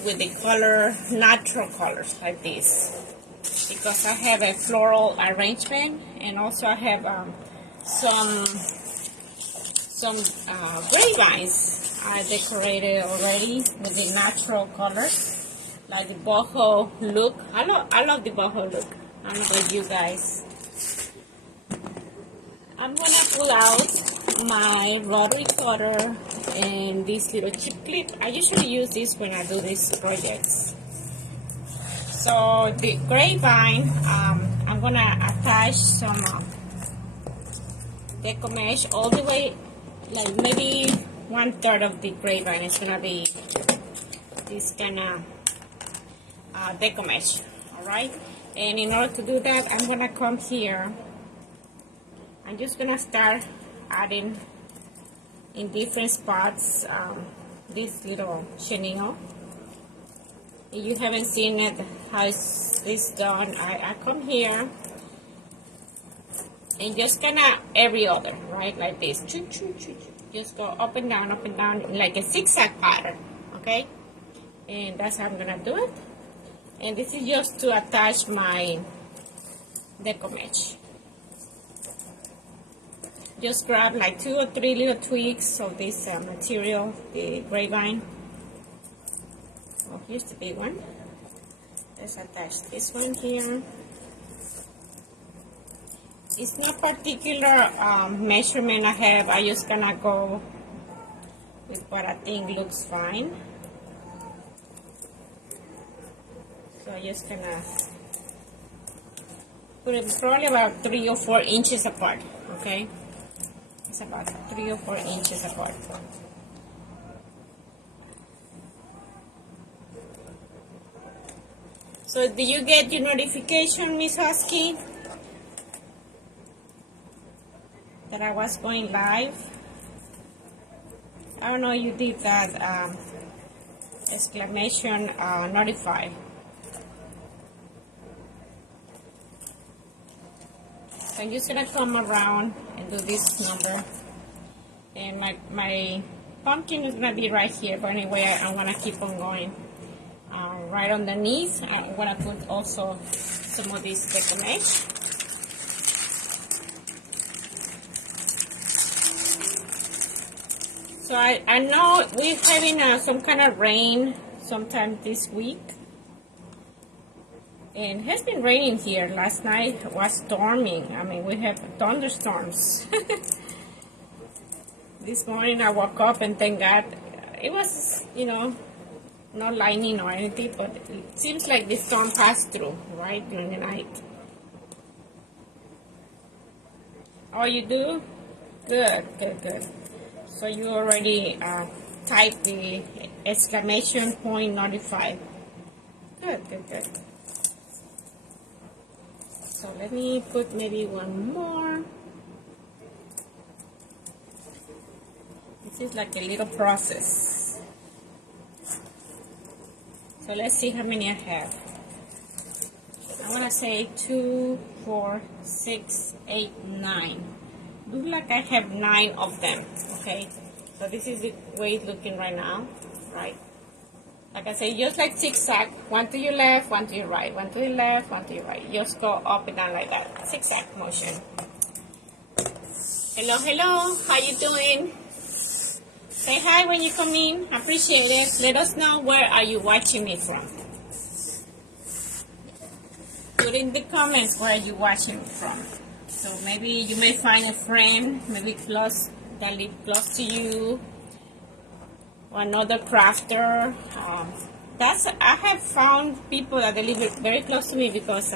with the color, natural colors like this, because I have a floral arrangement, and also I have some grapevines I decorated already with the natural colors, like the boho look. I love the boho look. I don't know about you guys. I'm gonna pull out my rotary cutter and this little chip clip. I usually use this when I do these projects. So the grapevine, I'm gonna attach some deco mesh all the way, like maybe 1/3 of the grapevine is gonna be this kind of deco mesh. All right, and in order to do that, I'm gonna come here. I'm just gonna start adding in different spots this little chenille. If you haven't seen it, how it's done, I come here and just kinda every other, right, like this. Just go up and down, like a zigzag pattern, okay? And that's how I'm gonna do it. And this is just to attach my deco mesh. Just grab like 2 or 3 little twigs of this material, the grapevine. Oh, here's the big one. Let's attach this one here. It's not particular measurement I have. I just gonna go with what I think looks fine. So I just gonna put it probably about 3 or 4 inches apart, okay? It's about 3 or 4 inches apart. So do you get your notification, Miss Husky, that I was going live? I don't know you did that exclamation notify. So I'm just gonna come around and do this number, and my pumpkin is gonna be right here, but anyway I want to keep on going. Right underneath I'm gonna put also some of this deco mesh. So I know we're having some kind of rain sometime this week. And it has been raining here. Last night was storming. I mean, we have thunderstorms. This morning I woke up and thank God it was, you know, not lightning or anything, but it seems like the storm passed through, right, during the night. Oh, you do? Good, good, good. So you already typed the exclamation point notify. Good, good, good. So let me put maybe one more. This is like a little process. So let's see how many I have. I want to say 2, 4, 6, 8, 9. Looks like I have 9 of them, okay? So this is the way it's looking right now, right? Like I say, just like zigzag, one to your left, one to your right, one to your left, one to your right. Just go up and down like that, zigzag motion. Hello, hello, how you doing? Say hi when you come in, appreciate it. Let us know where are you watching me from. Put in the comments where you watching me from. So maybe you may find a friend, maybe close, that live close to you, or another crafter. I have found people that they live very close to me because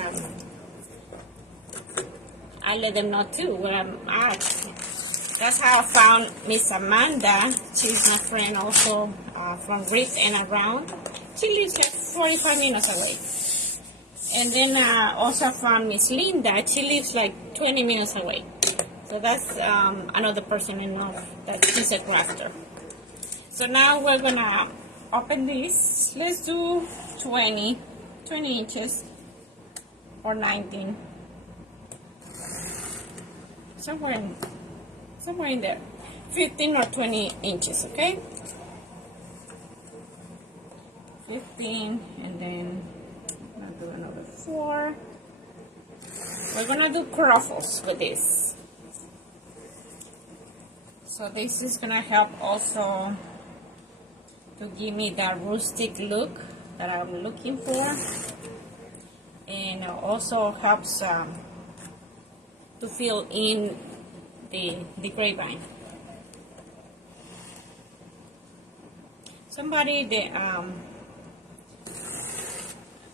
I let them know too where I'm at. That's how I found Miss Amanda. She's my friend also from Reef and around. She lives just 45 minutes away. And then also found Miss Linda. She lives like 20 minutes away. So that's another person I know that she's a crafter. So now we're gonna open this. Let's do 20 inches or 19. Somewhere in there. 15 or 20 inches, okay? 15, and then I'm gonna do another 4. We're gonna do croffles with this. So this is gonna help also to give me that rustic look that I'm looking for, and also helps to fill in the grapevine. Somebody that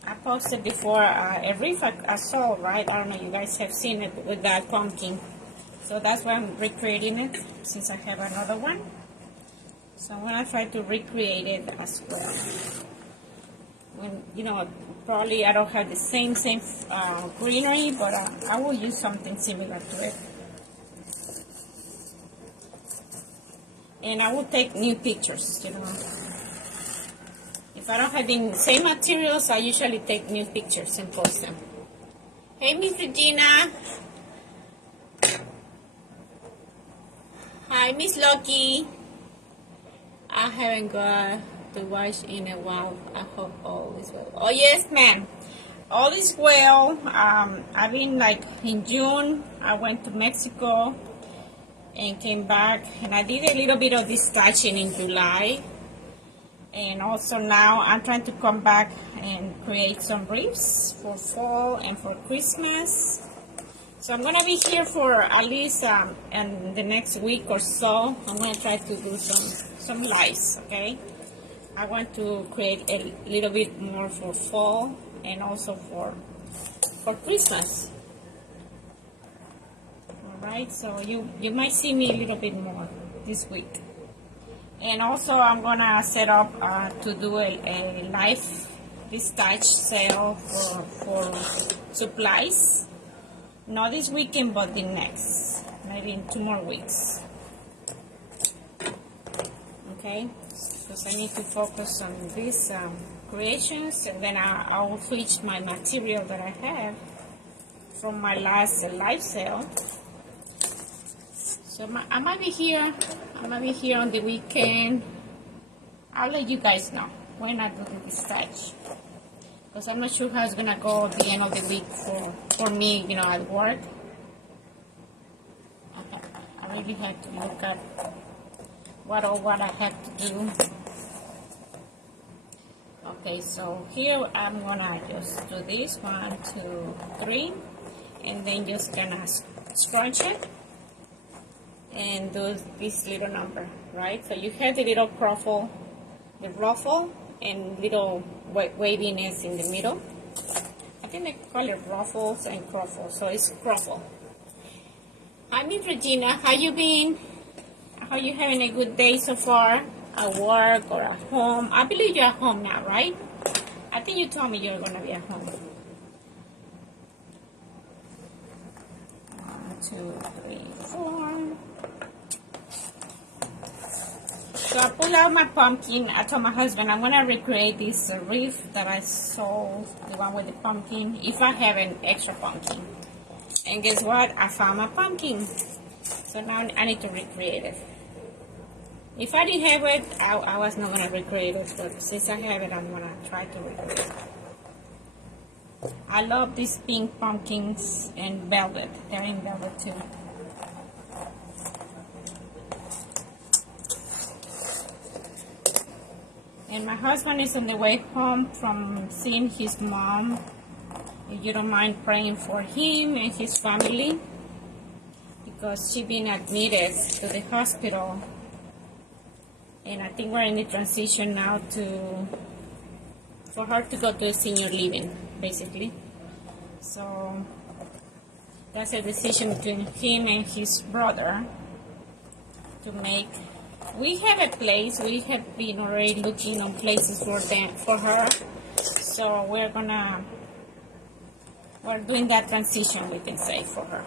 I posted before a wreath I saw, right? I don't know, you guys have seen it with that pumpkin. So that's why I'm recreating it, since I have another one. So I'm gonna try to recreate it as well. When, you know, probably I don't have the same greenery, but I will use something similar to it. And I will take new pictures, you know. If I don't have the same materials, I usually take new pictures and post them. Hey, Miss Regina. Hi, Miss Loki. I haven't got to watch in a while. I hope all is well. Oh, yes, ma'am. All is well. I've been, like, in June, I went to Mexico and came back. And I did a little bit of this stitching in July. And also now I'm trying to come back and create some wreaths for fall and for Christmas. So I'm going to be here for at least in the next week or so. I'm going to try to do some lights, okay? I want to create a little bit more for fall and also for Christmas. All right, so you might see me a little bit more this week. And also I'm gonna set up to do a live stitch sale for supplies. Not this weekend, but the next, maybe in 2 more weeks. Okay, because I need to focus on these creations, and then I will switch my material that I have from my last live sale. So I might be here. I might be here on the weekend. I'll let you guys know when I do the stitch, because I'm not sure how it's gonna go at the end of the week for me, you know, at work. I really have to look at what I have to do. Okay, so here I'm gonna just do this 1, 2, 3, and then just gonna scrunch it and do this little number, right? So you have the little ruffle, and little waviness in the middle. I think they call it ruffles and cruffles, so it's cruffle. Hi, Miss Regina, how you been? How you having a good day so far? At work or at home? I believe you're at home now, right? I think you told me you're gonna be at home. 1, 2, 3, 4. So I pulled out my pumpkin. I told my husband I'm gonna recreate this wreath that I saw, the one with the pumpkin, if I have an extra pumpkin. And guess what? I found my pumpkin. So now I need to recreate it. If I didn't have it, I was not gonna recreate it, but since I have it, I'm gonna try to recreate it. I love these pink pumpkins and velvet. They're in velvet too. And my husband is on the way home from seeing his mom. If you don't mind praying for him and his family, because she's been admitted to the hospital. And I think we're in the transition now for her to go to senior living, basically. So that's a decision between him and his brother to make. We have a place. We have been already looking on places for her. So we're doing that transition, we can say, for her.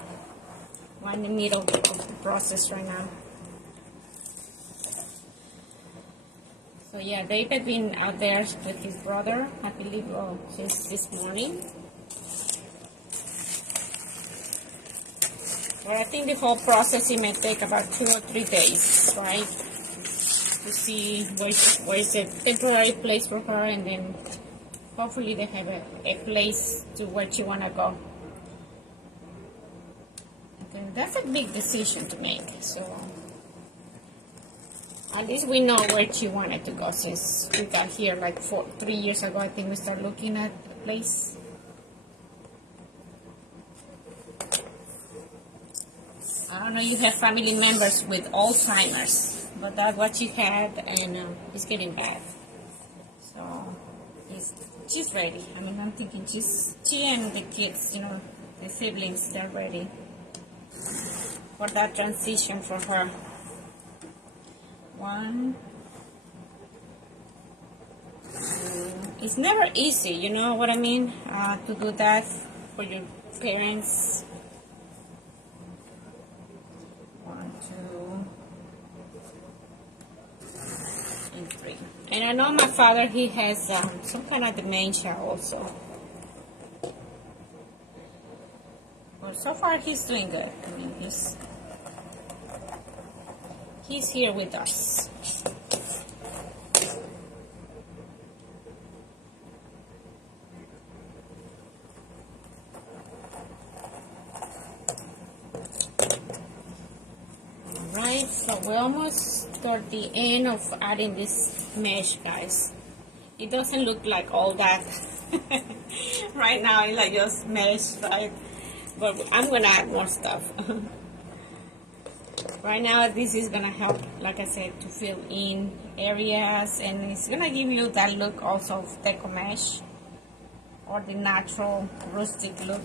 We're in the middle of the process right now. So yeah, David been out there with his brother, I believe, just this morning. But I think the whole process, it may take about 2 or 3 days, right? to see where's a temporary place for her, and then hopefully they have a place to where she wanna go. Okay, that's a big decision to make, so at least we know where she wanted to go since we got here like 3 years ago. I think we started looking at the place. I don't know if you have family members with Alzheimer's, but that's what she had, and it's getting bad. So she's ready. I mean, I'm thinking she and the kids, you know, the siblings, they're ready for that transition for her. One, two. It's never easy, you know what I mean, to do that for your parents. 1, 2, and 3. And I know my father, he has some kind of dementia also. But so far he's doing good. I mean, he's here with us. Alright, so we're almost toward the end of adding this mesh, guys. It doesn't look like all that right now. It's like just mesh, right? But I'm gonna add more stuff. Right now, this is gonna help, like I said, to fill in areas, and it's gonna give you that look also of deco mesh, or the natural rustic look.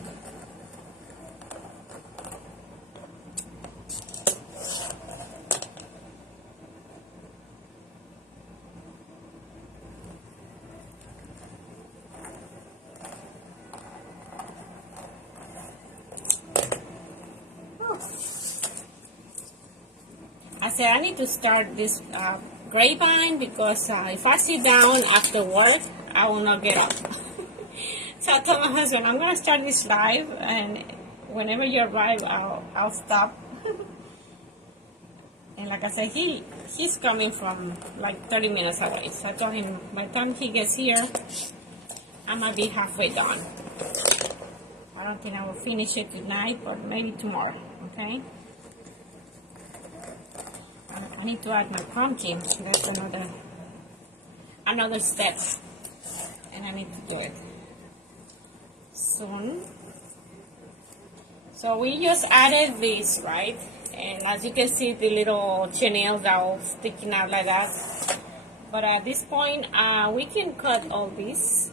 I said I need to start this Grapevine because if I sit down after work, I will not get up. So I told my husband, I'm gonna start this live, and whenever you arrive, I'll stop. And like I said, he's coming from like 30 minutes away. So I told him by the time he gets here, I might be halfway done. I don't think I will finish it tonight, but maybe tomorrow. Okay. I need to add my pumpkin. That's another step, and I need to do it soon. So we just added this, right? And as you can see, the little chenelles are all sticking out like that. But at this point, we can cut all this,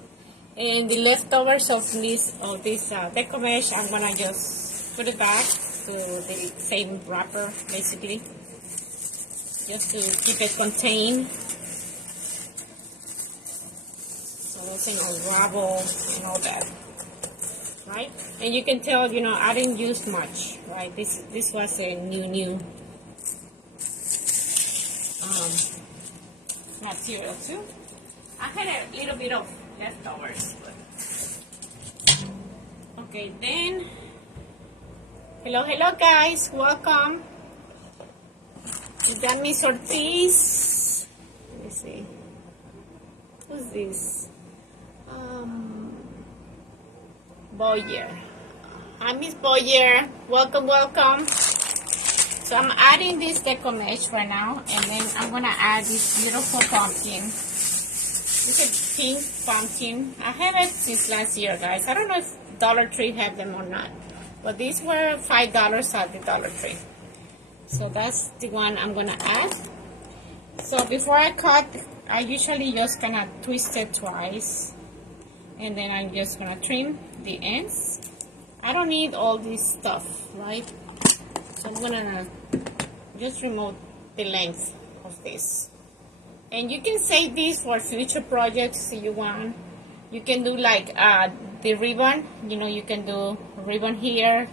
and the leftovers of this deco mesh, I'm gonna just put it back to the same wrapper, basically, just to keep it contained, so it doesn't unravel and all that, right? And you can tell, you know, I didn't use much, right? This was a new material too. I had a little bit of leftovers, but okay. Then hello guys, welcome. You got Miss Ortiz. Let me see. Who's this? Boyer. Hi, Miss Boyer. Welcome. So I'm adding this deco mesh right now, and then I'm gonna add this beautiful pumpkin. It's a pink pumpkin. I have it since last year, guys. I don't know if Dollar Tree have them or not, but these were $5 at the Dollar Tree. So that's the one I'm gonna add. So before I cut, I usually just gonna twist it twice, and then I'm just gonna trim the ends. I don't need all this stuff, right? So I'm gonna just remove the length of this. And you can save this for future projects if you want. You can do like the ribbon, you know, you can do ribbon here,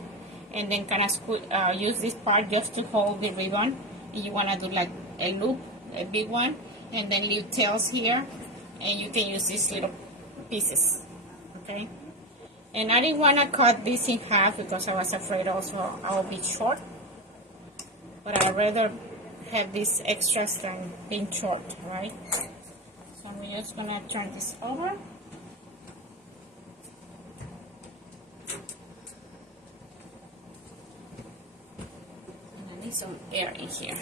and then kind of use this part just to hold the ribbon. If you want to do like a loop, a big one, and then leave tails here, and you can use these little pieces, okay? And I didn't want to cut this in half because I was afraid also I'll be short, but I'd rather have this extra strand being short, right? So I'm just gonna turn this over. And I need some air in here.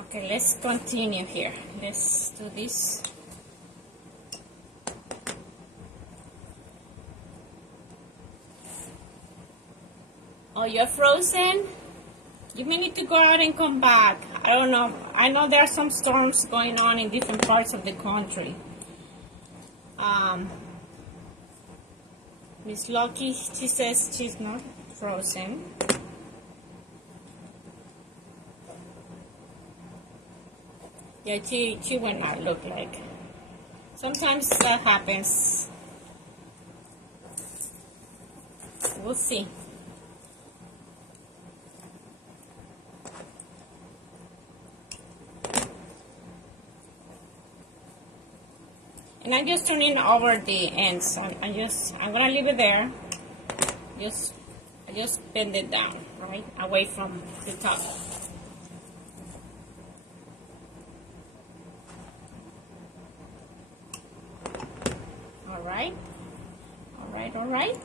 Okay, let's continue here. Let's do this. Oh, you're frozen? You may need to go out and come back. I don't know. I know there are some storms going on in different parts of the country. Miss Lucky, she says she's not frozen. Yeah, she will not look like. Sometimes that happens. We'll see. And I'm just turning over the ends. I'm gonna leave it there. I just bend it down, right, away from the top. All right.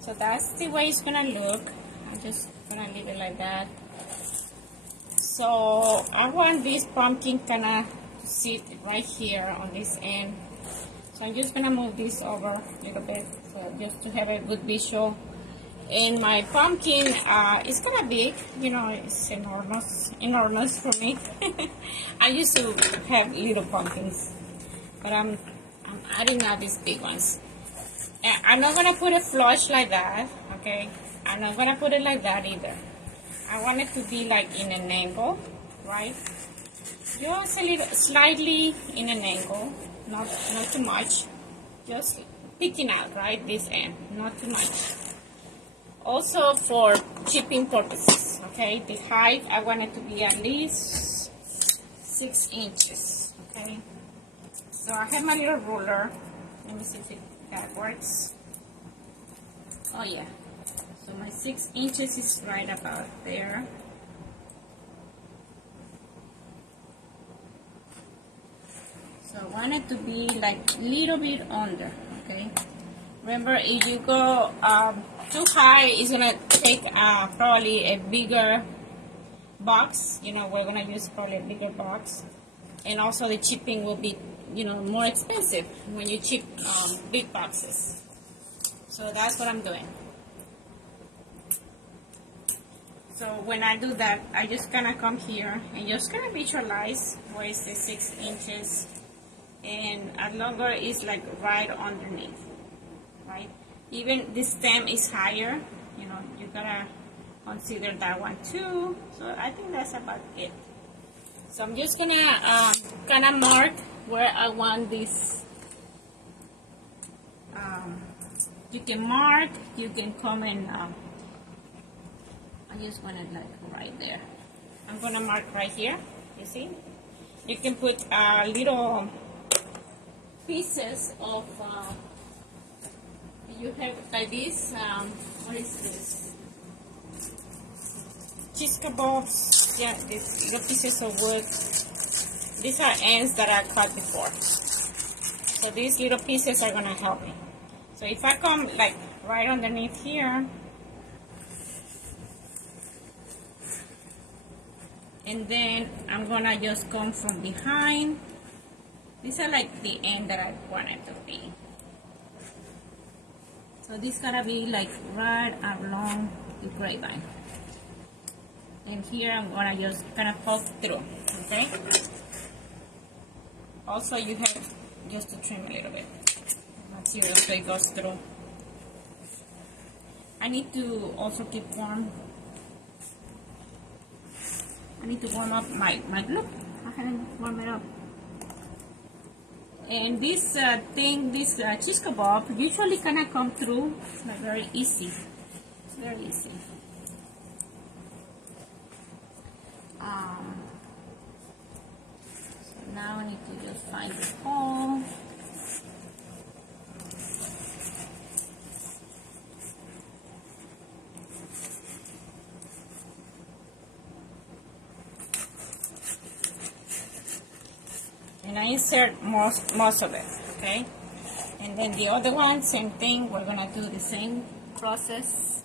So that's the way it's gonna look. I'm just gonna leave it like that. So I want this pumpkin kinda sit right here on this end. So I'm just gonna move this over a little bit, so just to have a good visual. And my pumpkin is kind of big, you know, it's enormous for me. I used to have little pumpkins, but I'm adding now these big ones. And I'm not gonna put it flush like that, okay? I'm not gonna put it like that either. I want it to be like in an angle, right? Just a little, slightly in an angle, not too much. Just picking out, right, this end, not too much. Also for chipping purposes, okay? The height, I want it to be at least 6 inches, okay? So I have my little ruler. Let me see if that works. Oh yeah. So my 6 inches is right about there. So I want it to be like a little bit under, okay? Remember, if you go too high, it's gonna take probably a bigger box. You know, we're gonna use probably a bigger box. And also the chipping will be, you know, more expensive when you chip big boxes. So that's what I'm doing. So when I do that, I just gonna come here and just gonna visualize where is the 6 inches, and as longer is like right underneath, right? Even the stem is higher, you know, you gotta consider that one too. So I think that's about it. So I'm just gonna kind of mark where I want this. You can mark, you can come and I just want it like right there. I'm gonna mark right here, you see? You can put little pieces of, you have like this, what is this? Chisca balls, yeah, these little pieces of wood. These are ends that I cut before. So these little pieces are gonna help me. So if I come like right underneath here, and then I'm gonna just come from behind. These are like the end that I want it to be. So this gotta be like right along the grapevine. And here I'm gonna just kind of poke through, okay? Also you have just to trim a little bit. Material so it goes through. I need to also keep warm. I need to warm up my glue. I haven't warmed it up. And this thing, this chisca bob, usually kind of come through like very easy. Very easy. So now I need to just find the hole. I insert most of it, okay? And then the other one, same thing. We're gonna do the same process.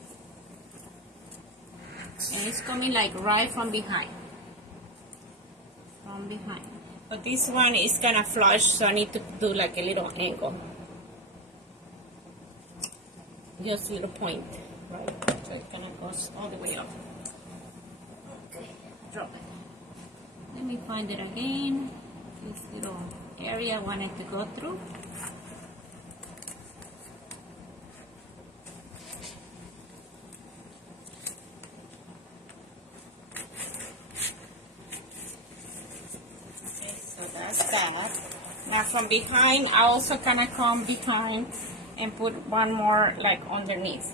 And it's coming like right from behind. From behind. But this one is kind of flush, so I need to do like a little angle. Just a little point, right? So it kind of goes all the way up. Okay, drop it. Let me find it again. This little area I wanted to go through. Okay, so that's that. Now from behind, I also kind of come behind and put one more like underneath.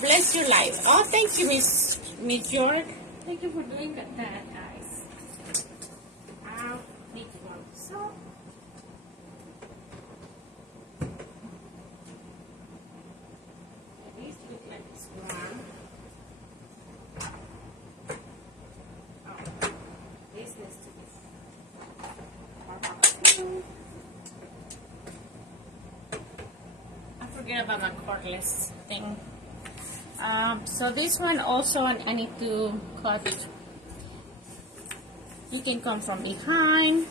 Bless your life. Oh, thank you, Miss George. Thank you for doing that, guys. Need one. So, these look like this one. Oh, this needs to be. I forget about my cordless thing. So this one also I need to cut. You can come from behind,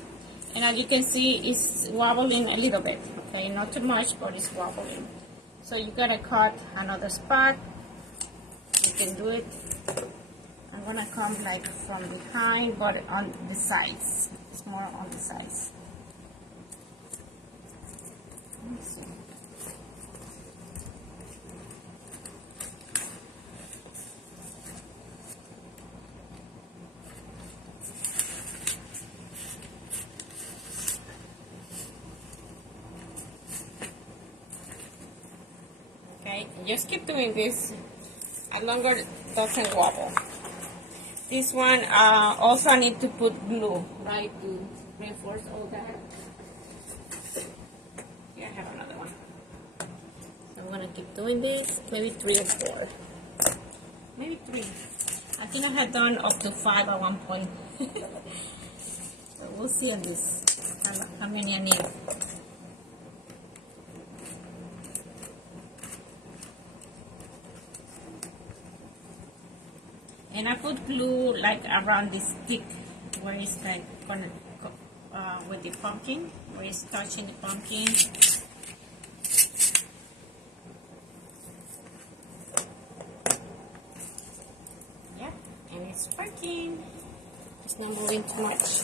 and as you can see, it's wobbling a little bit. Okay, not too much, but it's wobbling. So you gotta cut another spot. You can do it. I'm gonna come like from behind, but on the sides. It's more on the sides. Let me see. Okay, just keep doing this as longer it doesn't wobble. This one also I need to put glue, right, to reinforce all that. Here I have another one. So I'm gonna keep doing this, maybe 3 or 4. Maybe 3. I think I had done up to 5 at one point. So we'll see on this how many I need. And I put glue like around this stick where it's like gonna with the pumpkin, where it's touching the pumpkin. Yeah, and it's working. It's not moving too much.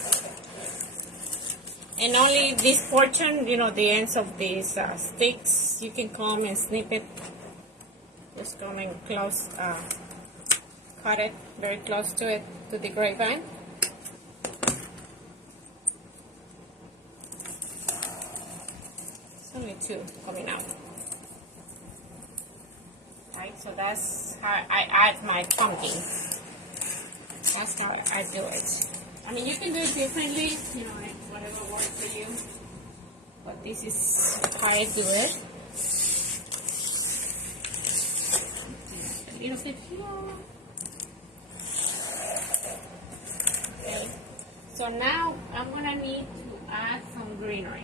And only this portion, you know, the ends of these sticks, you can come and snip it. Just come and close. Cut it very close to it, to the grapevine. It's only 2 coming out. Right, so that's how I add my pumpkin. That's how I do it. I mean, you can do it differently, you know, whatever works for you. But this is how I do it. A little bit here. Okay, so now I'm gonna need to add some greenery.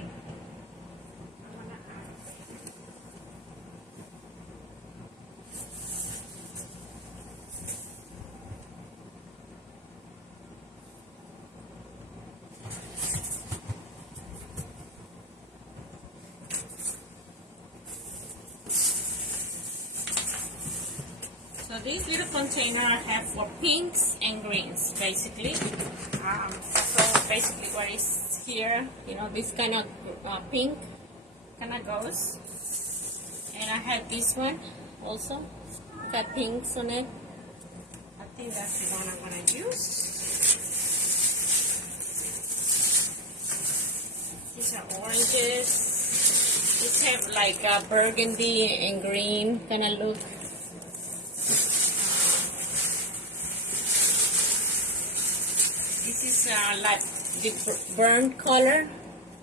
So this little container I have for pinks and greens, basically. So basically what is here, you know, this kind of pink kind of goes. And I have this one also, got pinks on it. I think that's the one I'm going to use. These are oranges. These have like burgundy and green kind of look. This is like the burnt color.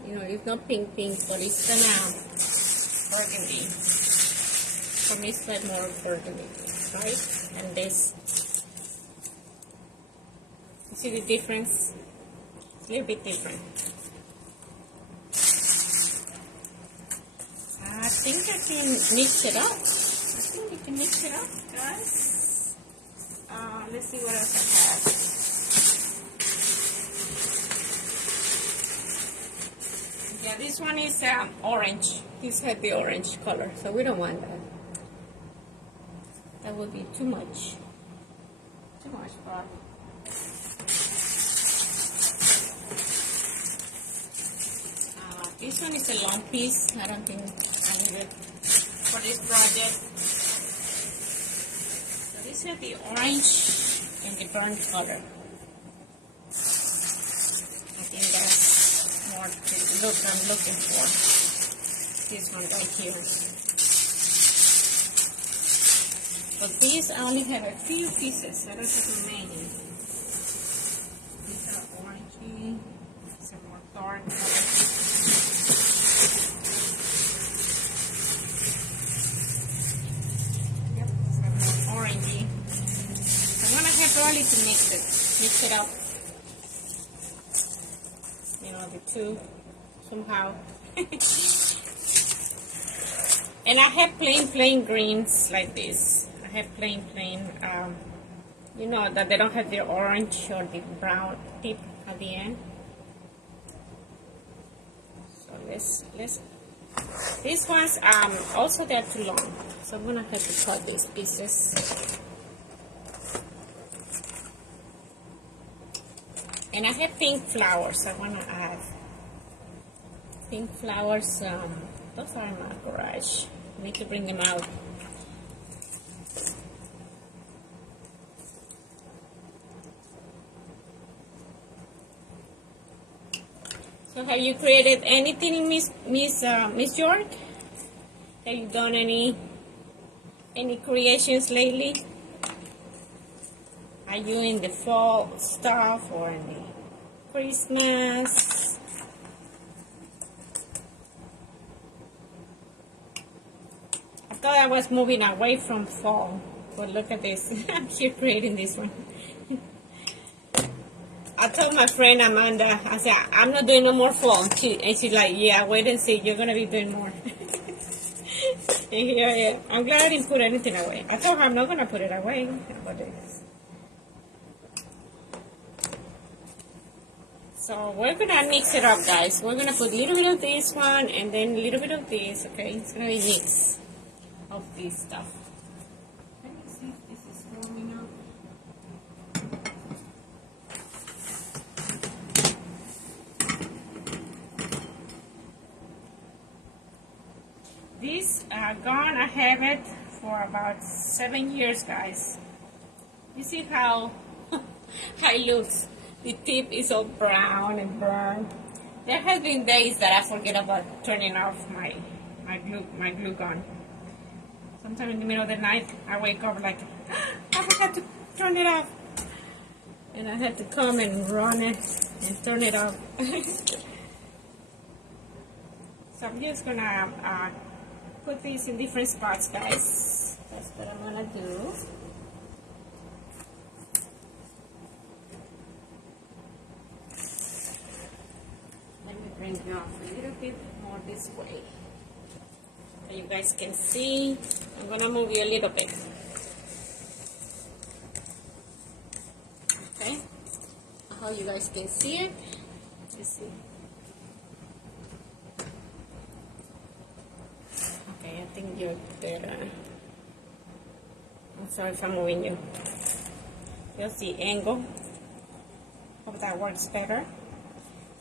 You know, it's not pink, but it's kind of burgundy. For me, it's like more burgundy, right? And this, you see the difference? a little bit different. I think I can mix it up. I think we can mix it up, guys. Let's see what else I have. Yeah, this one is orange. This had the orange color, so we don't want that. That would be too much. Too much, but this one is a long piece. I don't think I need it for this project. So this is the orange and the burnt color. I think that's more the look I'm looking for. This one right here. But these I only have a few pieces. I don't have many. These are orangey. Some more dark colors. Orangey. I'm gonna have probably to mix it up. You know, the two somehow. And I have plain greens like this. I have plain, you know, that they don't have the orange or the brown tip at the end. So let's. These ones also they're too long, so I'm gonna have to cut these pieces. And I have pink flowers. I wanna add pink flowers. Those are in my garage. I need to bring them out. So have you created anything in Miss York? Have you done any creations lately? Are you in the fall stuff or in the Christmas? I thought I was moving away from fall, but look at this. I'm here creating this one. I told my friend Amanda, I said, I'm not doing no more fall. And she's like, yeah, wait and see, you're going to be doing more. And here I am. I'm glad I didn't put anything away. I told her I'm not going to put it away. But it is. So we're going to mix it up, guys. We're going to put a little bit of this one and then a little bit of this, okay? It's going to be a mix of this stuff. Let me see if this is warming up. This gun, I have it for about 7 years, guys. You see how it looks? The tip is all brown and burned. There have been days that I forget about turning off my glue gun. Sometime in the middle of the night, I wake up like, I forgot to turn it off. And I had to come and run it and turn it off. So I'm just gonna put these in different spots, guys. That's what I'm gonna do. Let me bring you off a little bit more this way so you guys can see. I'm gonna move you a little bit. Okay, how you guys can see it. Let's see. Okay, I think you're better. I'm sorry if I'm moving you. Just the angle. Hope that works better.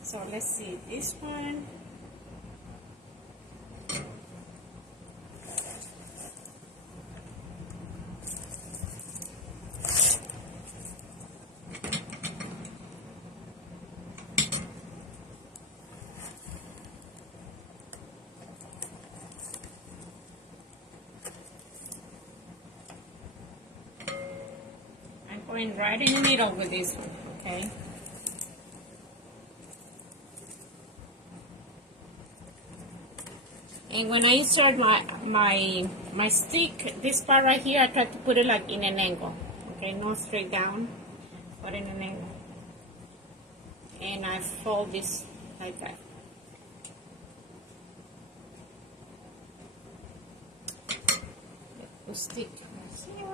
So let's see this one. Going right in the middle with this one, okay? And when I insert my stick, this part right here, I try to put it like in an angle, okay? Not straight down, but in an angle. And and I fold this like that. We'll stick here.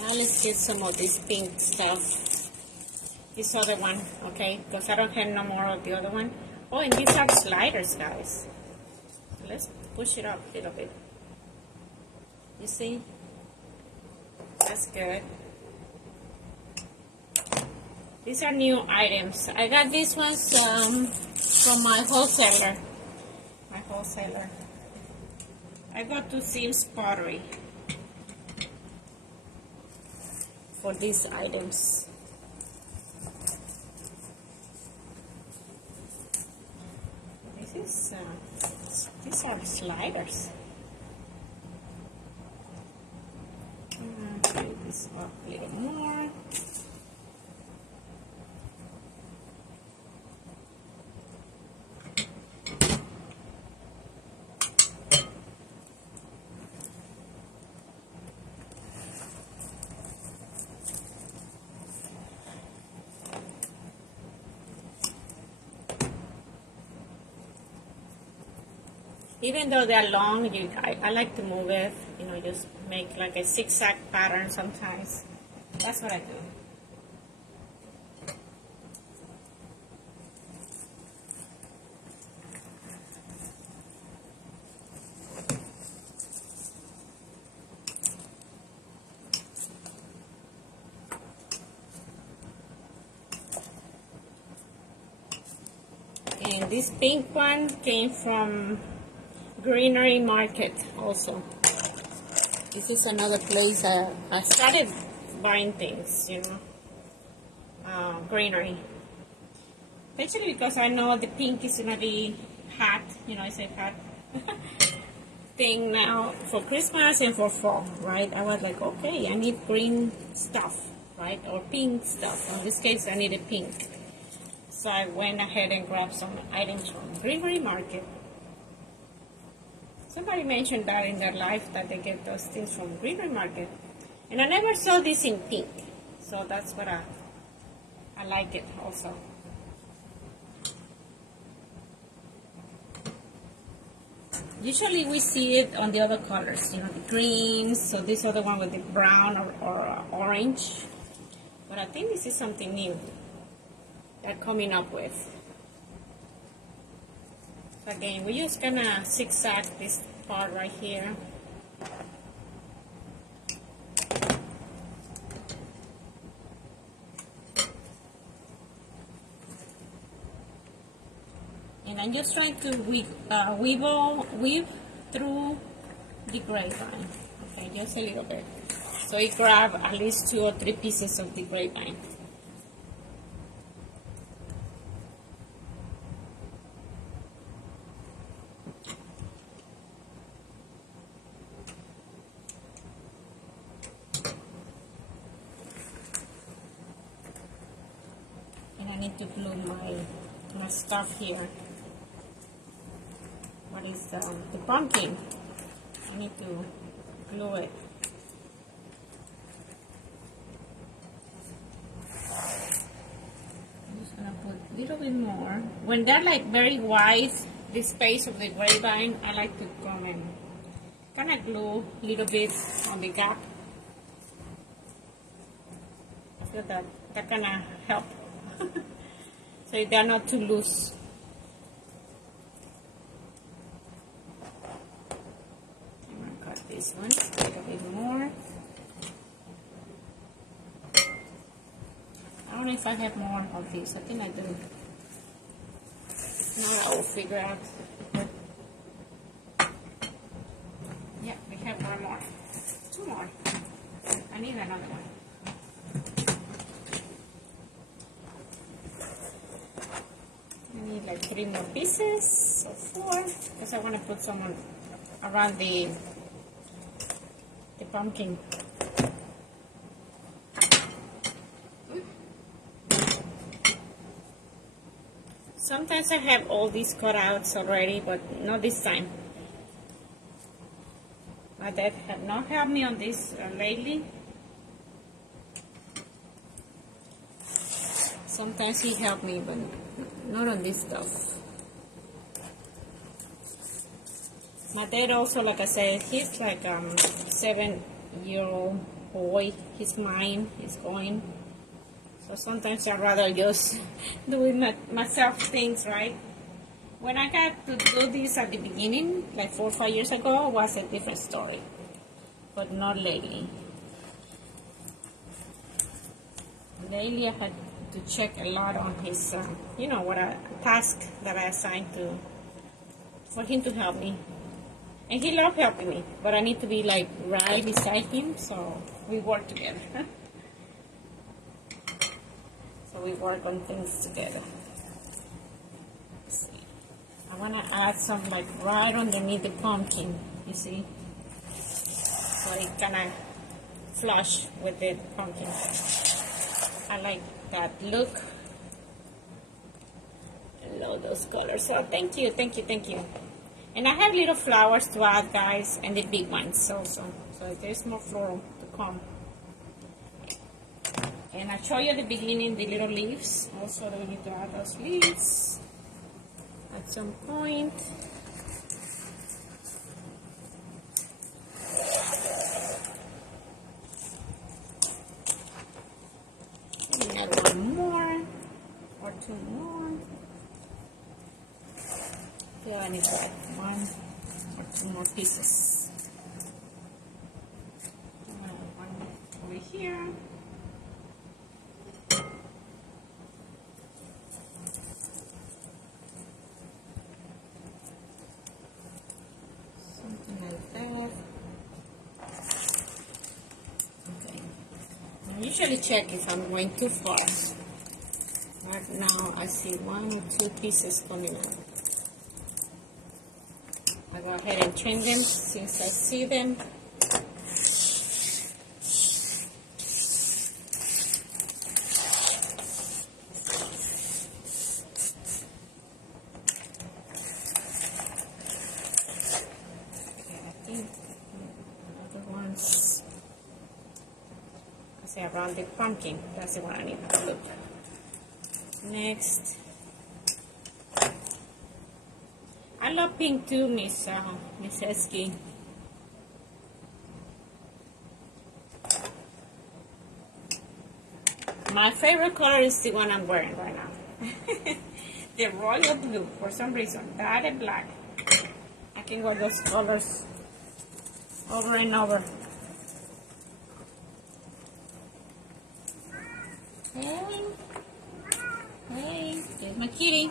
Now let's get some of this pink stuff. This other one, okay? Because I don't have no more of the other one. Oh, and these are sliders, guys. So let's push it up a little bit. You see? That's good. These are new items. I got these ones from my wholesaler. I got to Seams Pottery for these items. These are sliders. Bring this up a little more. Even though they're long, I like to move it, you know, just make like a zigzag pattern sometimes. That's what I do. And this pink one came from Greenery Market also. This is another place I started buying things, you know, greenery. Especially because I know the pink is gonna be hot, you know, it's a hot thing now for Christmas and for fall, right? I was like, okay, I need green stuff, right? Or pink stuff. In this case, I needed pink. So I went ahead and grabbed some items from Greenery Market. Somebody mentioned that in their life that they get those things from Greenery Market. And I never saw this in pink. So that's what I like it also. Usually we see it on the other colors, you know, the greens, so this other one with the brown or orange. But I think this is something new they're coming up with. Again, we're just gonna zigzag this part right here. And I'm just trying to weave through the grapevine. Okay, just a little bit. So I grab at least 2 or 3 pieces of the grapevine. To glue my stuff here. What is the pumpkin? I need to glue it. I'm just gonna put a little bit more. When they're like very wide, the space of the grapevine, I like to come and kind of glue a little bit on the gap. I feel that kind of help. So they're not too loose. I'm going to cut this one a little bit more. I want know if I have more of these. I think I do. Now I will figure out. Yeah, we have one more. Two more. I need another one. I need like 3 more pieces or 4 because I want to put some around the pumpkin. Sometimes I have all these cutouts already, but not this time. My dad have not helped me on this lately. Sometimes he helped me, but not on this stuff. My dad also, like I said, he's like 7-year-old boy. He's mine. He's going. So sometimes I'd rather just doing myself things, right? When I got to do this at the beginning, like 4 or 5 years ago, was a different story. But not lately. Lately I had to check a lot on his, you know, what a task that I assigned for him to help me. And he loved helping me, but I need to be like right beside him, so we work together. So we work on things together. Let's see. I want to add some like right underneath the pumpkin, you see? So it kind of flush with the pumpkin. I like that look. I love those colors. So thank you, thank you, thank you. And I have little flowers to add, guys, and the big ones also. So there's more floral to come. And I show you at the beginning the little leaves. Also, we need to add those leaves at some point. Maybe add 1 more or 2 more. So I need to add 1 or 2 more pieces. One over here. Usually check if I'm going too far. Right now I see 1 or 2 pieces coming out. I go ahead and trim them since I see them. Okay, I think other ones. Say around the pumpkin. That's the one I need to look. Next, I love pink too, Miss Esky. My favorite color is the one I'm wearing right now. The royal blue, for some reason. That and black. I can wear those colors over and over. Hey, hey, there's my kitty.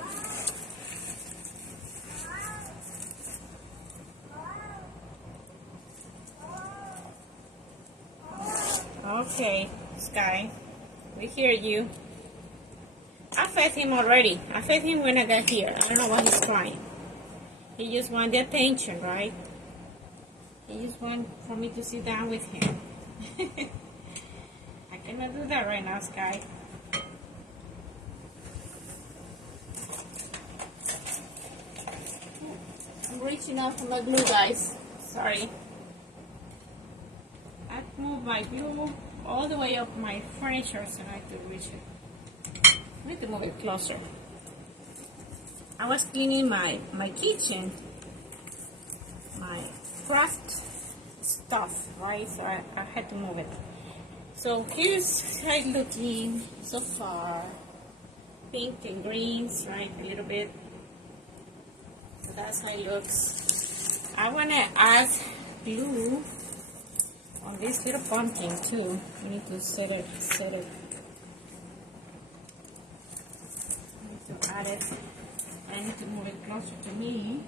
Okay, Sky, we hear you. I fed him already. I fed him when I got here. I don't know why he's crying. He just wanted the attention, right? He just wanted for me to sit down with him. I cannot do that right now, Sky. I'm reaching out for my glue, guys. Sorry. I moved my glue all the way up my furniture so I could reach it. I need to move it closer. I was cleaning my kitchen, my craft stuff, right? So I had to move it. So here's how it's looking so far. Pink and greens, right? A little bit. So that's how it looks. I want to add glue on this little pumpkin too. We need to set it add it. I need to move it closer to me.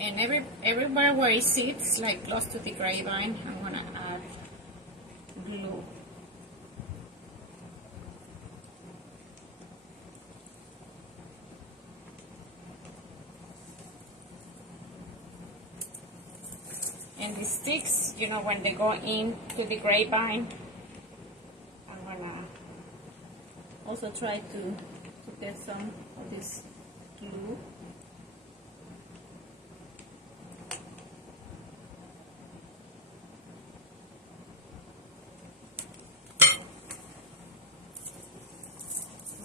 And everywhere where it sits, like close to the grapevine, I'm gonna add glue. And the sticks, you know, when they go into the grapevine, I'm gonna also try to get some of this glue.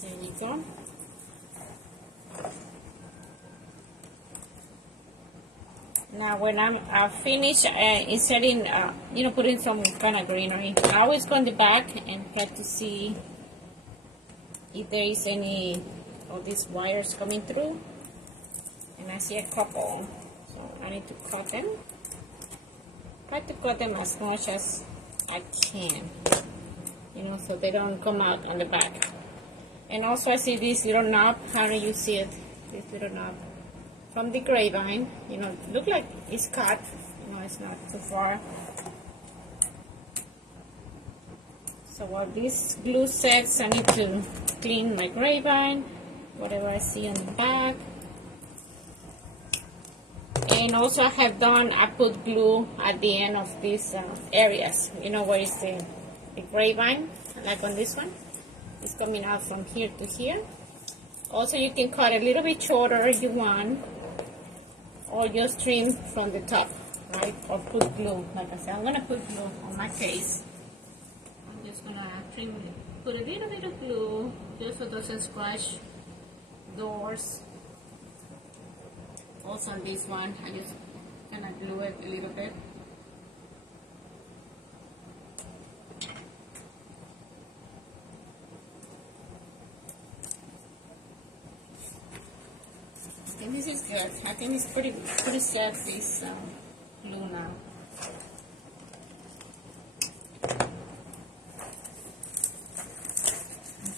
There you go. Now when I'm finished inserting, you know, putting some kind of greenery, I always go in the back and try to see if there is any of these wires coming through. And I see a couple, so I need to cut them. Try to cut them as much as I can, you know, so they don't come out on the back. And also I see this little knob. How do you see it? This little knob from the grapevine, you know, look like it's cut, you know, it's not too far. So while this glue sets, I need to clean my grapevine, whatever I see on the back. And also I put glue at the end of these areas, you know, where is the grapevine, like on this one. It's coming out from here to here. Also, you can cut a little bit shorter if you want, or just trim from the top, right? Or put glue. Like I said, I'm gonna put glue on my case. I'm just gonna trim, put a little bit of glue just so it doesn't scratch doors. Also on this one, I just gonna glue it a little bit. I think this is good. I think it's pretty set, this glue now.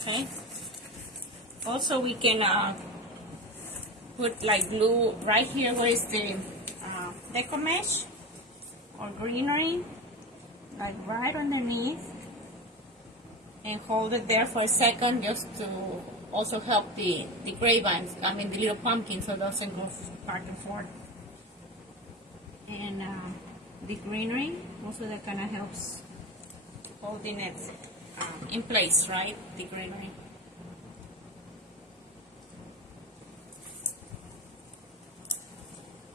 Okay. Also, we can put like glue right here where is the deco mesh or greenery, like right underneath, and hold it there for a second just to also help the grapevines, I mean the little pumpkin, so it doesn't go back and forth. And the greenery, also that kind of helps holding it in place, right? The greenery.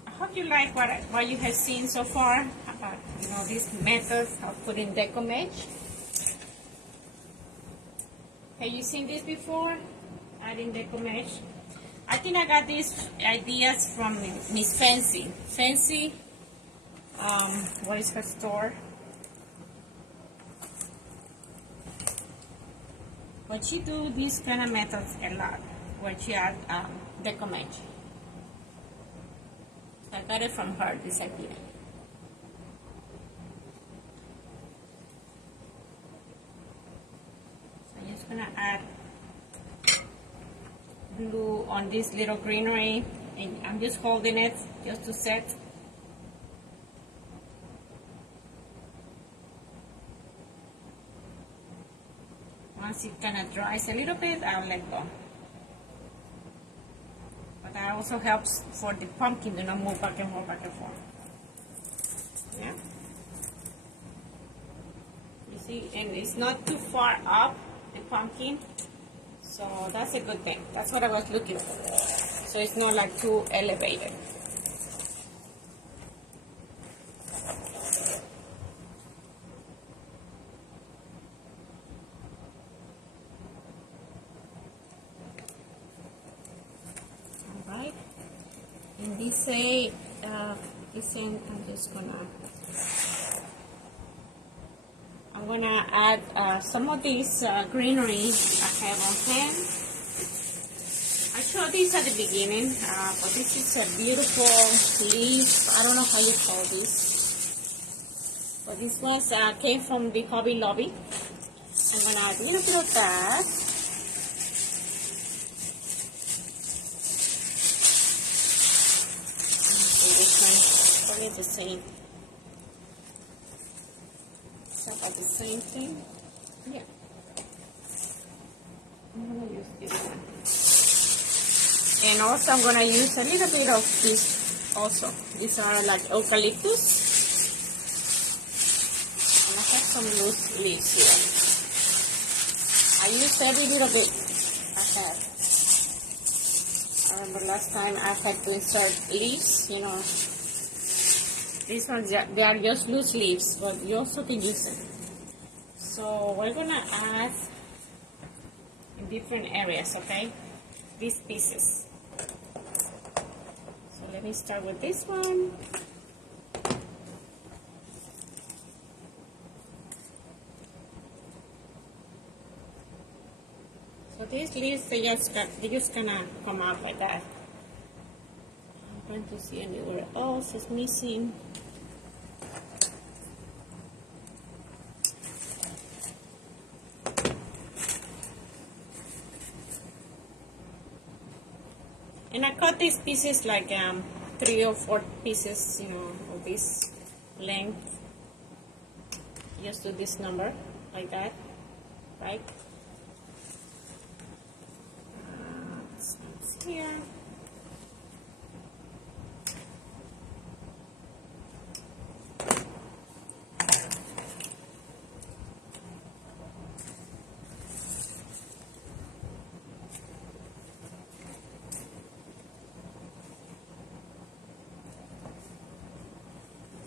I hope you like what you have seen so far about, you know, this method of putting deco mesh. Have you seen this before? Adding deco mesh. I think I got these ideas from Miss Fancy. Fancy, what is her store? But she do these kind of methods a lot, where she add deco mesh. I got it from her, this idea. So I'm just gonna add glue on this little greenery, and I'm just holding it just to set. Once it kind of dries a little bit, I'll let go. But that also helps for the pumpkin to not move back and forth, back and forth. Yeah. You see, and it's not too far up, the pumpkin. So that's a good thing. That's what I was looking for. So it's not like too elevated. All right. In this end, I'm gonna add some of this greenery I have on hand. I show this at the beginning, but this is a beautiful leaf. I don't know how you call this, but this ones came from the Hobby Lobby. I'm gonna add a little bit of that. Okay, this one probably the same. So about the same thing. Yeah. I'm gonna use this one. And also I'm gonna use a little bit of this also. These are like eucalyptus. And I have some loose leaves here. I use every little bit I have. I remember last time I had to insert leaves, you know. These ones, they are just loose leaves, but you also can use them. So we're gonna add in different areas, okay? These pieces. So let me start with this one. So these leaves, they just gonna come out like that. I'm trying to see anywhere else is missing. And I cut these pieces like 3 or 4 pieces, you know, of this length. Just do this number like that, right? This one's here.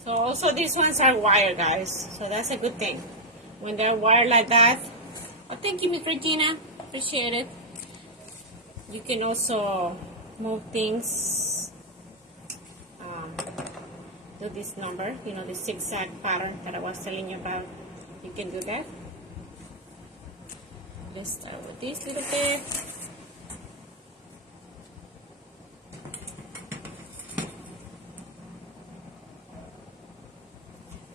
So also these ones are wire, guys. So that's a good thing. When they're wired like that. Oh, thank you, Miss Regina. Appreciate it. You can also move things. Do this number, you know, the zigzag pattern that I was telling you about. You can do that. Let's start with this little bit.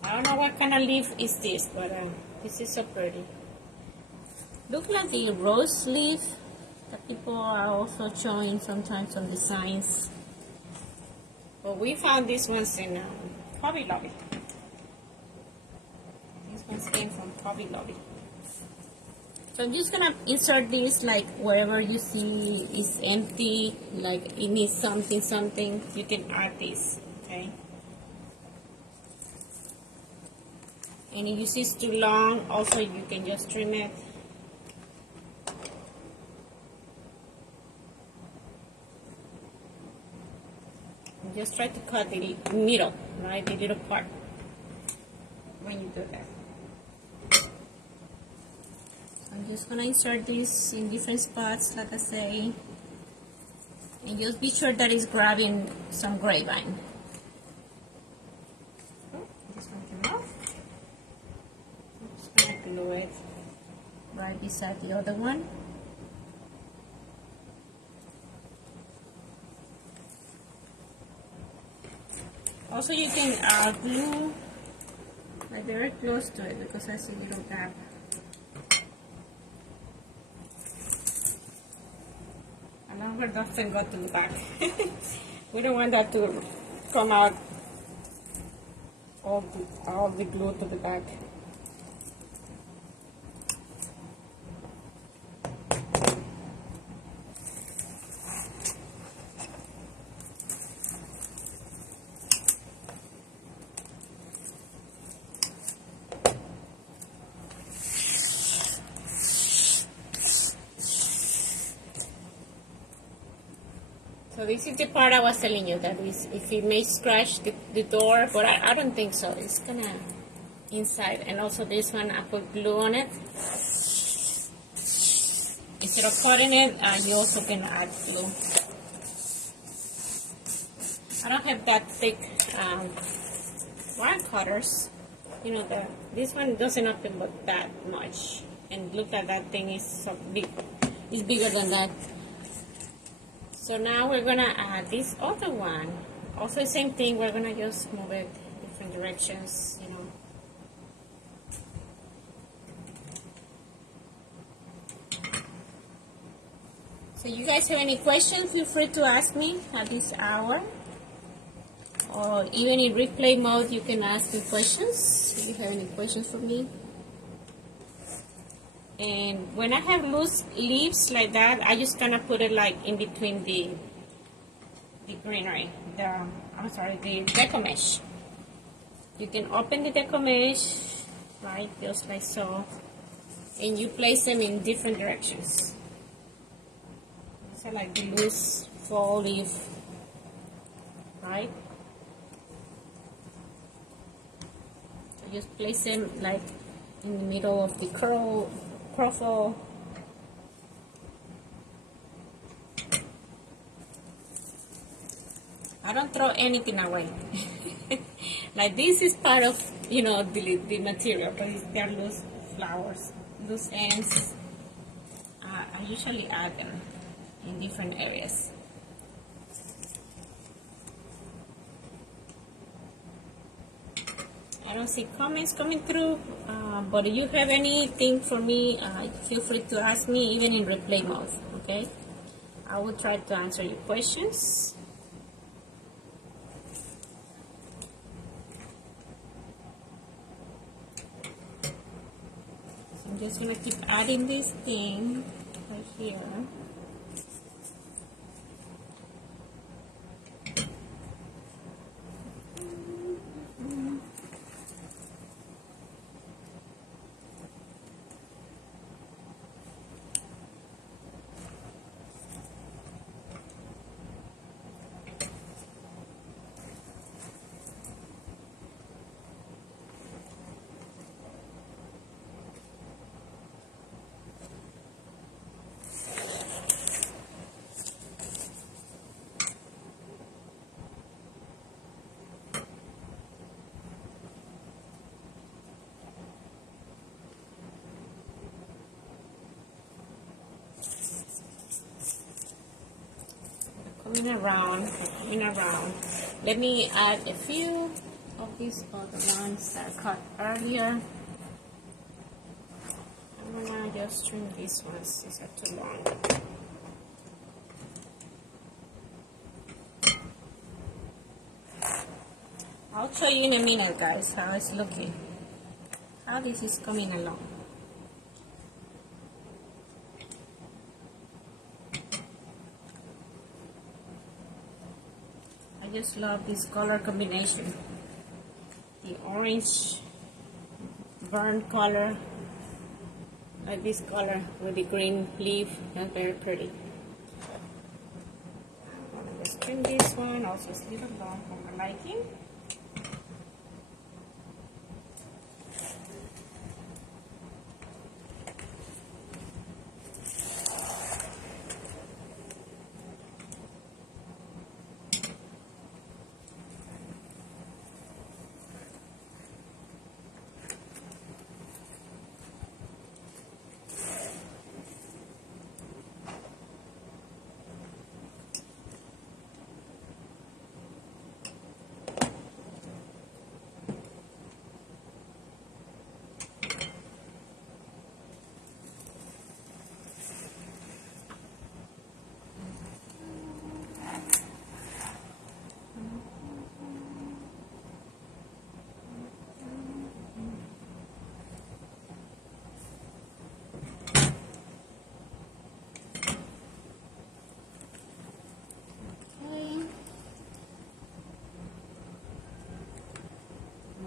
I don't know what kind of leaf is this, but this is so pretty. Look like a rose leaf that people are also showing sometimes on designs. But we found these ones in Hobby Lobby. These ones came from Hobby Lobby. So I'm just gonna insert this like wherever you see is empty, like it needs something, you can add this, okay? And if you see it's too long, also you can just trim it. And just try to cut the middle, right, the little part when you do that. I'm just gonna insert this in different spots, like I say, and just be sure that it's grabbing some grapevine. This one came off. Glue it right beside the other one. Also, you can glue like very close to it because I see a little gap. And now it doesn't go to the back. We don't want that to come out all the glue to the back. So this is the part I was telling you that if it may scratch the door, but I don't think so. It's gonna inside. And also this one, I put glue on it. Instead of cutting it, you also can add glue. I don't have that thick wire cutters. You know, this one doesn't open but that much. And look at that thing is so big. It's bigger than that. So now we're gonna add this other one. Also same thing, we're gonna just move it different directions, you know. So you guys have any questions, feel free to ask me at this hour. Or even in replay mode, you can ask me questions if you have any questions for me. And when I have loose leaves like that, I just kind of put it like in between the greenery, the deco mesh. You can open the deco mesh, right, just like so, and you place them in different directions. So like the loose fall leaf, right? So just place them like in the middle of the crowfall. I don't throw anything away. Like this is part of, you know, the material, because they're loose flowers, loose ends. I usually add them in different areas. I don't see comments coming through, but if you have anything for me, feel free to ask me, even in replay mode, okay? I will try to answer your questions. So I'm just gonna keep adding this thing right here. Coming around. Let me add a few of these other ones that I cut earlier. I'm gonna just trim these ones, these are too long. I'll show you in a minute, guys, how it's looking, how this is coming along. I just love this color combination. The orange burnt color, like this color with the green leaf, that's very pretty. I'm gonna just trim this one, also it's a little long for my liking.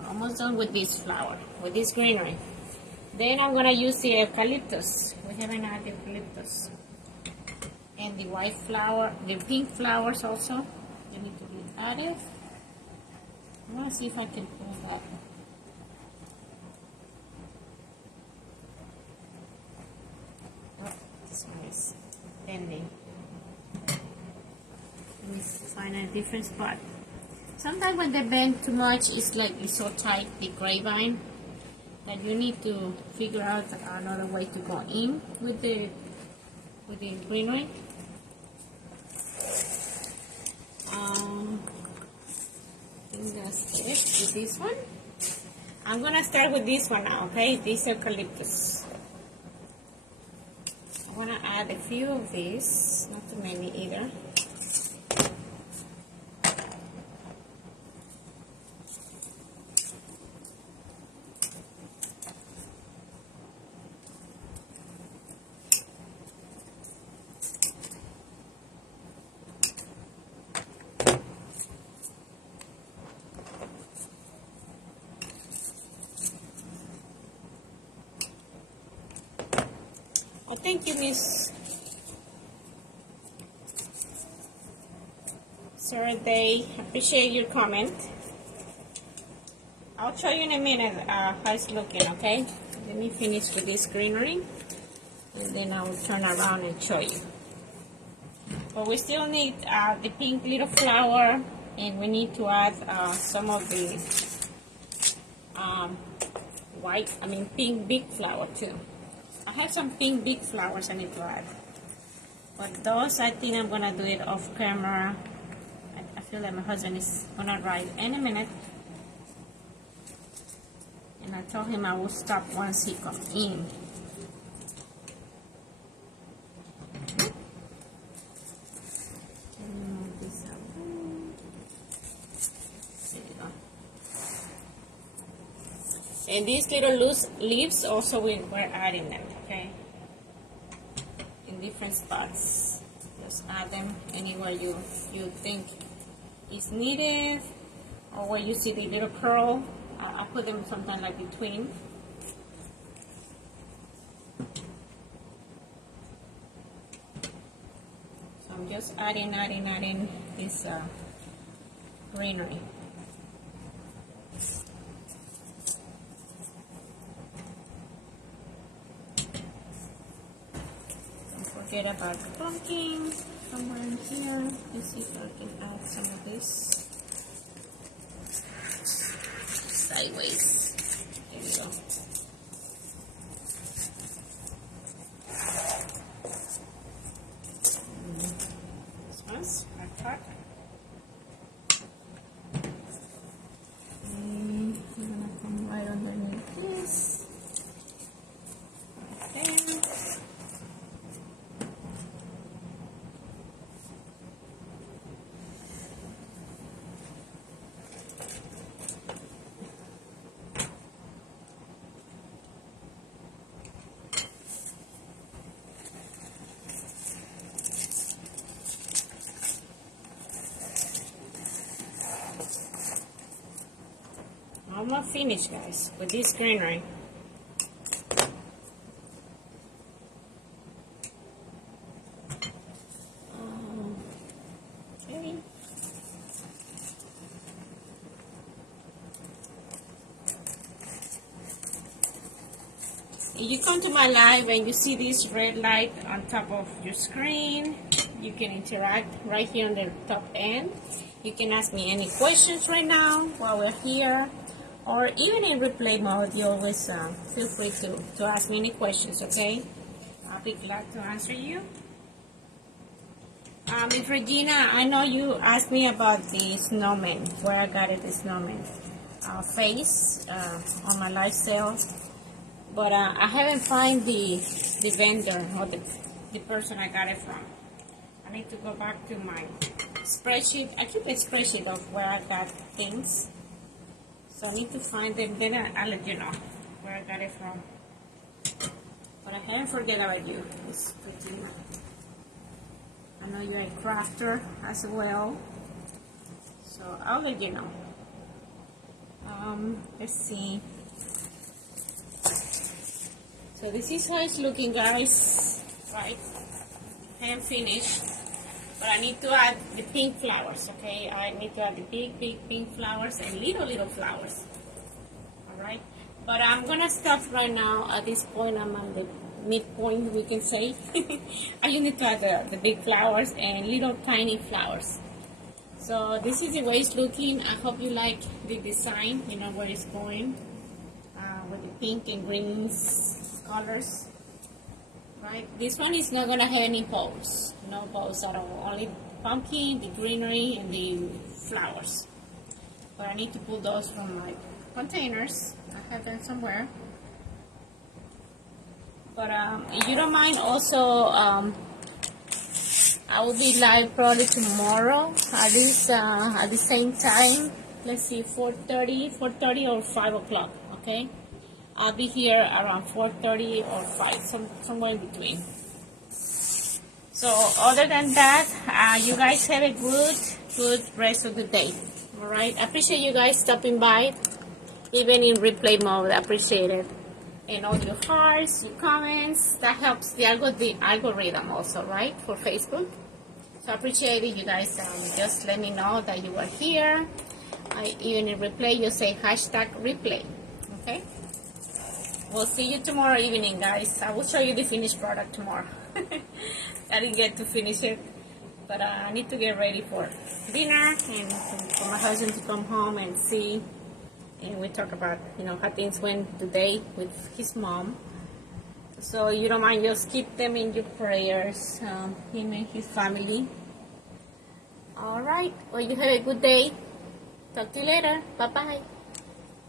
Almost done with this flower, with this greenery. Then I'm gonna use the eucalyptus. We haven't had eucalyptus. And the white flower, the pink flowers also, they need to be added. I wanna see if I can pull that. Oh, this one is bending. Let me find a different spot. Sometimes when they bend too much, it's like it's so tight, the grapevine, that you need to figure out another way to go in with the greenery. I'm gonna start with this one. I'm gonna start with this one now, okay? This eucalyptus. I'm gonna add a few of these, not too many either. Oh, thank you, Miss Sarah Day. Appreciate your comment. I'll show you in a minute how it's looking, okay? Let me finish with this greenery, and then I will turn around and show you. But we still need the pink little flower, and we need to add some of the pink big flower too. I have some pink big flowers I need to add. But those, I think I'm gonna do it off camera. I feel like my husband is gonna arrive any minute. And I told him I will stop once he comes in. And these little loose leaves also we're adding them, okay? In different spots. Just add them anywhere you think is needed, or where you see the little curl. I put them sometimes like between. So I'm just adding this greenery. Forget about the pumpkins somewhere in here. Let's see if I can add some of this sideways. There we go. This one's hot. And I'm gonna come right underneath this. Right there. Almost finished, guys, with this greenery. Okay. If you come to my live and you see this red light on top of your screen, you can interact right here on the top end. You can ask me any questions right now while we're here. Or even in replay mode, you always feel free to ask me any questions, okay? I'll be glad to answer you. Miss Regina, I know you asked me about the snowman, where I got it, the snowman face on my live sale. But I haven't found the vendor or the person I got it from. I need to go back to my spreadsheet. I keep a spreadsheet of where I got things. So I need to find them, then I'll let you know where I got it from. But I haven't forget about you, Miss Regina. I know you're a crafter as well, so I'll let you know. Let's see. So this is how it's looking, guys. Right? I am finished. But I need to add the pink flowers, okay? I need to add the big pink flowers and little flowers. Alright? But I'm gonna stop right now. At this point, I'm on the midpoint, we can say. I need to add the big flowers and little tiny flowers. So this is the way it's looking. I hope you like the design, you know where it's going. With the pink and green colors. Right, this one is not gonna have any bows, no bows at all. Only pumpkin, the greenery, and the flowers. but I need to pull those from my containers. I have them somewhere. But if you don't mind, also I will be live probably tomorrow at least at the same time. Let's see, 4:30 or 5 o'clock. Okay, I'll be here around 4:30 or 5, somewhere in between. So other than that, you guys have a good rest of the day. All right, I appreciate you guys stopping by, even in replay mode. I appreciate it. And all your hearts, your comments, that helps the algorithm also, right, for Facebook. So I appreciate it, you guys. Just let me know that you are here. Even in replay, you say #replay. Okay. We'll see you tomorrow evening, guys. I will show you the finished product tomorrow. I didn't get to finish it, but I need to get ready for dinner and for my husband to come home and see. And we talk about, how things went today with his mom. So you don't mind, just keep them in your prayers, him and his family. All right. Well, you have a good day. Talk to you later. Bye-bye.